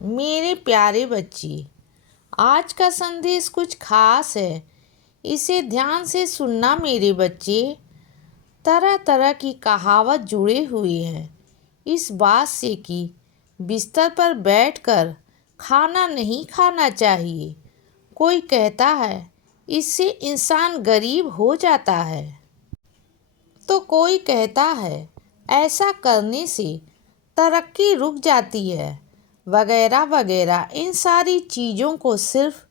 मेरे प्यारे बच्चे, आज का संदेश कुछ खास है। इसे ध्यान से सुनना मेरे बच्चे। तरह तरह की कहावत जुड़े हुए हैं इस बात से कि बिस्तर पर बैठकर खाना नहीं खाना चाहिए। कोई कहता है इससे इंसान गरीब हो जाता है, तो कोई कहता है ऐसा करने से तरक्की रुक जाती है, वगैरह वगैरह। इन सारी चीज़ों को सिर्फ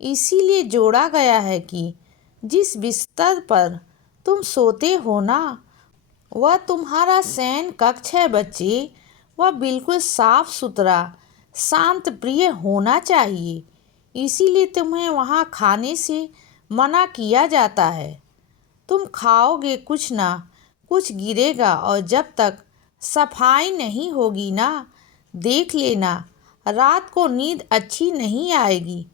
इसीलिए जोड़ा गया है कि जिस बिस्तर पर तुम सोते हो ना, वह तुम्हारा शयन कक्ष है बच्चे। वह बिल्कुल साफ सुथरा, शांत प्रिय होना चाहिए। इसीलिए तुम्हें वहाँ खाने से मना किया जाता है। तुम खाओगे कुछ ना कुछ गिरेगा, और जब तक सफाई नहीं होगी ना, देख लेना रात को नींद अच्छी नहीं आएगी।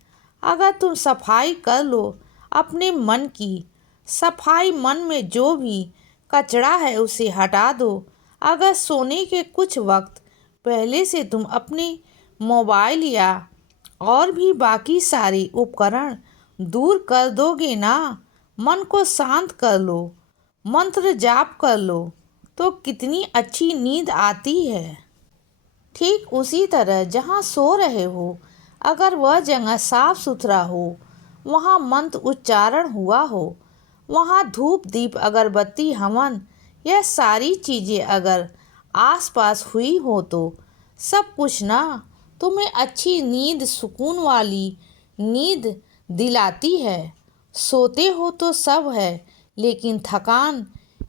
अगर तुम सफाई कर लो अपने मन की, सफाई मन में जो भी कचरा है उसे हटा दो। अगर सोने के कुछ वक्त पहले से तुम अपने मोबाइल या और भी बाकी सारे उपकरण दूर कर दोगे ना, मन को शांत कर लो, मंत्र जाप कर लो, तो कितनी अच्छी नींद आती है। ठीक उसी तरह जहाँ सो रहे हो, अगर वह जगह साफ सुथरा हो, वहाँ मंत्र उच्चारण हुआ हो, वहाँ धूप दीप अगरबत्ती हवन, यह सारी चीज़ें अगर आसपास हुई हो, तो सब कुछ ना तुम्हें अच्छी नींद, सुकून वाली नींद दिलाती है। सोते हो तो सब है, लेकिन थकान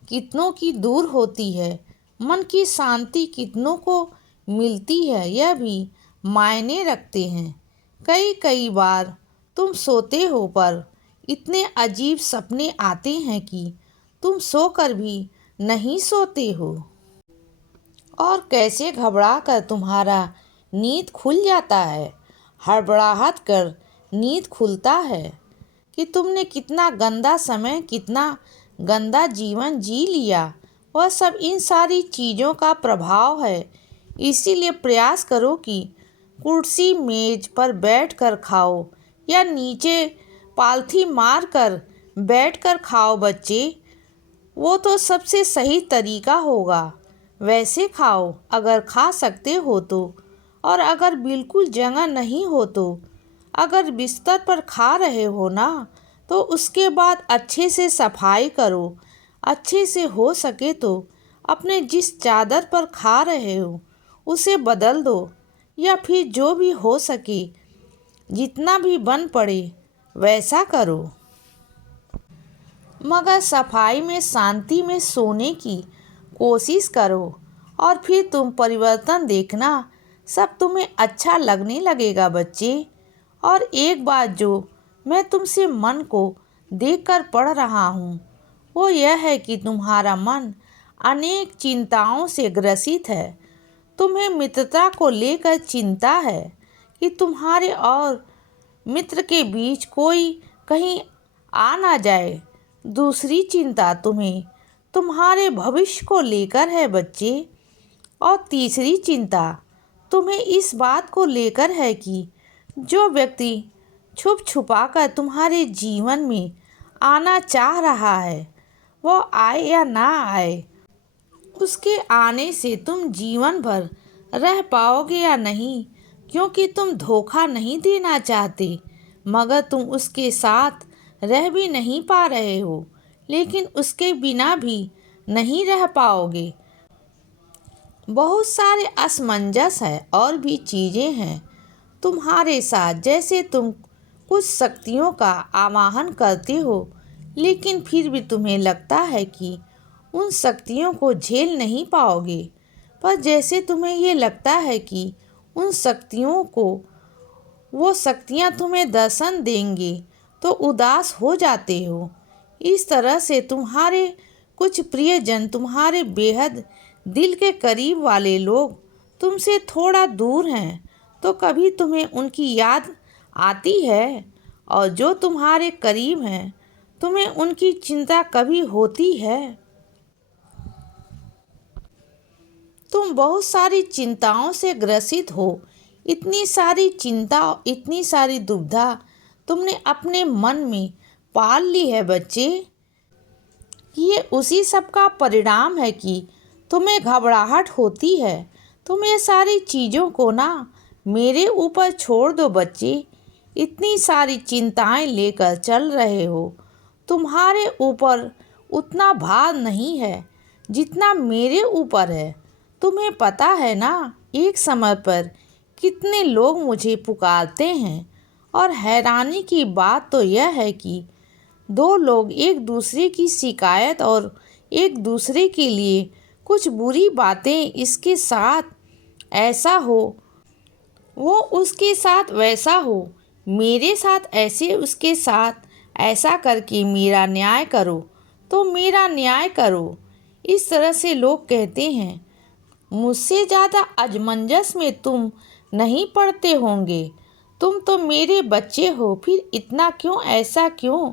कितनों की दूर होती है, मन की शांति कितनों को मिलती है, यह भी मायने रखते हैं। कई कई बार तुम सोते हो पर इतने अजीब सपने आते हैं कि तुम सोकर भी नहीं सोते हो, और कैसे घबरा कर तुम्हारा नींद खुल जाता है। हड़बड़ाहट कर नींद खुलता है कि तुमने कितना गंदा समय, कितना गंदा जीवन जी लिया। वह सब इन सारी चीज़ों का प्रभाव है। इसीलिए प्रयास करो कि कुर्सी मेज पर बैठकर खाओ या नीचे पालथी मार कर बैठकर खाओ बच्चे। वो तो सबसे सही तरीका होगा। वैसे खाओ अगर खा सकते हो तो, और अगर बिल्कुल जगह नहीं हो तो, अगर बिस्तर पर खा रहे हो ना, तो उसके बाद अच्छे से सफाई करो। अच्छे से हो सके तो अपने जिस चादर पर खा रहे हो उसे बदल दो, या फिर जो भी हो सके, जितना भी बन पड़े वैसा करो। मगर सफाई में, शांति में सोने की कोशिश करो, और फिर तुम परिवर्तन देखना। सब तुम्हें अच्छा लगने लगेगा बच्चे। और एक बात जो मैं तुमसे मन को देखकर पढ़ रहा हूँ, वो यह है कि तुम्हारा मन अनेक चिंताओं से ग्रसित है। तुम्हें मित्रता को लेकर चिंता है कि तुम्हारे और मित्र के बीच कोई कहीं आ ना जाए। दूसरी चिंता तुम्हें तुम्हारे भविष्य को लेकर है बच्चे। और तीसरी चिंता तुम्हें इस बात को लेकर है कि जो व्यक्ति छुप छुपा कर तुम्हारे जीवन में आना चाह रहा है, वो आए या ना आए, उसके आने से तुम जीवन भर रह पाओगे या नहीं। क्योंकि तुम धोखा नहीं देना चाहते, मगर तुम उसके साथ रह भी नहीं पा रहे हो, लेकिन उसके बिना भी नहीं रह पाओगे। बहुत सारे असमंजस है और भी चीज़ें हैं तुम्हारे साथ। जैसे तुम कुछ शक्तियों का आवाहन करते हो, लेकिन फिर भी तुम्हें लगता है कि उन शक्तियों को झेल नहीं पाओगे। पर जैसे तुम्हें ये लगता है कि उन शक्तियों को, वो शक्तियाँ तुम्हें दर्शन देंगे, तो उदास हो जाते हो। इस तरह से तुम्हारे कुछ प्रियजन, तुम्हारे बेहद दिल के करीब वाले लोग तुमसे थोड़ा दूर हैं, तो कभी तुम्हें उनकी याद आती है। और जो तुम्हारे करीब हैं, तुम्हें उनकी चिंता कभी होती है। तुम बहुत सारी चिंताओं से ग्रसित हो, इतनी सारी चिंता, इतनी सारी दुविधा तुमने अपने मन में पाल ली है बच्चे। ये उसी सब का परिणाम है कि तुम्हें घबराहट होती है। तुम ये सारी चीज़ों को ना मेरे ऊपर छोड़ दो बच्चे। इतनी सारी चिंताएं लेकर चल रहे हो, तुम्हारे ऊपर उतना भार नहीं है जितना मेरे ऊपर है। तुम्हें पता है ना, एक समय पर कितने लोग मुझे पुकारते हैं, और हैरानी की बात तो यह है कि दो लोग एक दूसरे की शिकायत और एक दूसरे के लिए कुछ बुरी बातें इसके साथ ऐसा हो, वो उसके साथ वैसा हो, मेरे साथ ऐसे, उसके साथ ऐसा करके मेरा न्याय करो, तो मेरा न्याय करो। इस तरह से लोग कहते हैं। मुझसे ज़्यादा अजमंजस में तुम नहीं पड़ते होंगे। तुम तो मेरे बच्चे हो, फिर इतना क्यों, ऐसा क्यों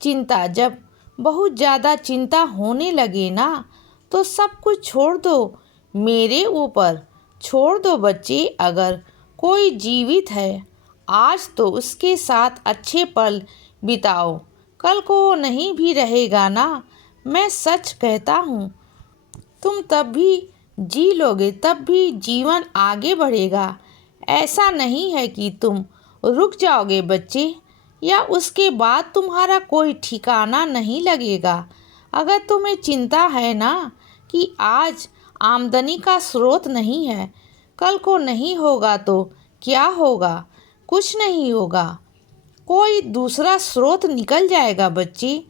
चिंता? जब बहुत ज़्यादा चिंता होने लगे ना, तो सब कुछ छोड़ दो, मेरे ऊपर छोड़ दो बच्चे। अगर कोई जीवित है आज, तो उसके साथ अच्छे पल बिताओ। कल को वो नहीं भी रहेगा ना, मैं सच कहता हूँ, तुम तब भी जी लोगे, तब भी जीवन आगे बढ़ेगा। ऐसा नहीं है कि तुम रुक जाओगे बच्चे, या उसके बाद तुम्हारा कोई ठिकाना नहीं लगेगा। अगर तुम्हें चिंता है ना कि आज आमदनी का स्रोत नहीं है, कल को नहीं होगा, तो क्या होगा? कुछ नहीं होगा, कोई दूसरा स्रोत निकल जाएगा बच्चे।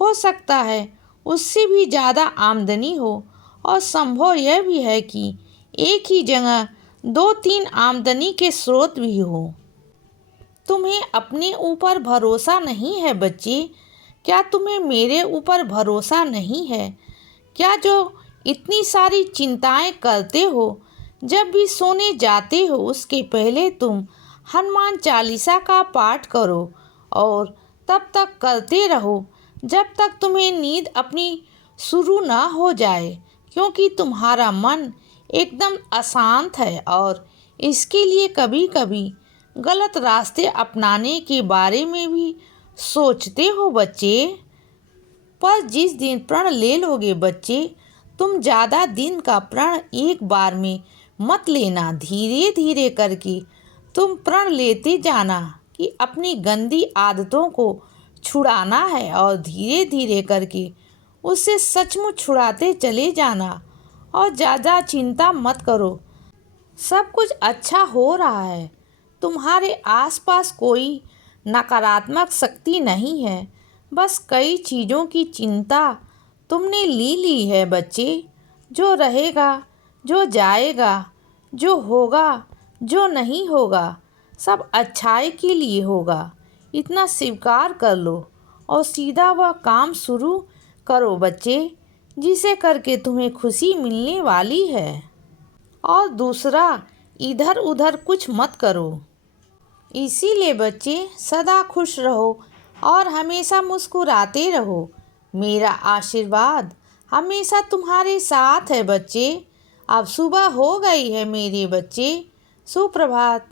हो सकता है उससे भी ज़्यादा आमदनी हो, और संभव यह भी है कि एक ही जगह 2-3 आमदनी के स्रोत भी हो। तुम्हें अपने ऊपर भरोसा नहीं है बच्चे? क्या तुम्हें मेरे ऊपर भरोसा नहीं है क्या, जो इतनी सारी चिंताएं करते हो? जब भी सोने जाते हो उसके पहले तुम हनुमान चालीसा का पाठ करो, और तब तक करते रहो जब तक तुम्हें नींद अपनी शुरू ना हो जाए, क्योंकि तुम्हारा मन एकदम अशांत है और इसके लिए कभी कभी गलत रास्ते अपनाने के बारे में भी सोचते हो बच्चे। पर जिस दिन प्रण ले लोगे बच्चे, तुम ज़्यादा दिन का प्रण एक बार में मत लेना, धीरे धीरे करके तुम प्रण लेते जाना कि अपनी गंदी आदतों को छुड़ाना है, और धीरे धीरे करके उससे सचमुच छुड़ाते चले जाना। और ज़्यादा चिंता मत करो, सब कुछ अच्छा हो रहा है। तुम्हारे आसपास कोई नकारात्मक शक्ति नहीं है, बस कई चीज़ों की चिंता तुमने ली है बच्चे। जो रहेगा, जो जाएगा, जो होगा, जो नहीं होगा, सब अच्छाई के लिए होगा। इतना स्वीकार कर लो और सीधा वह काम शुरू करो बच्चे, जिसे करके तुम्हें खुशी मिलने वाली है। और दूसरा, इधर उधर कुछ मत करो। इसीलिए बच्चे सदा खुश रहो और हमेशा मुस्कुराते रहो। मेरा आशीर्वाद हमेशा तुम्हारे साथ है बच्चे। अब सुबह हो गई है मेरे बच्चे, सुप्रभात।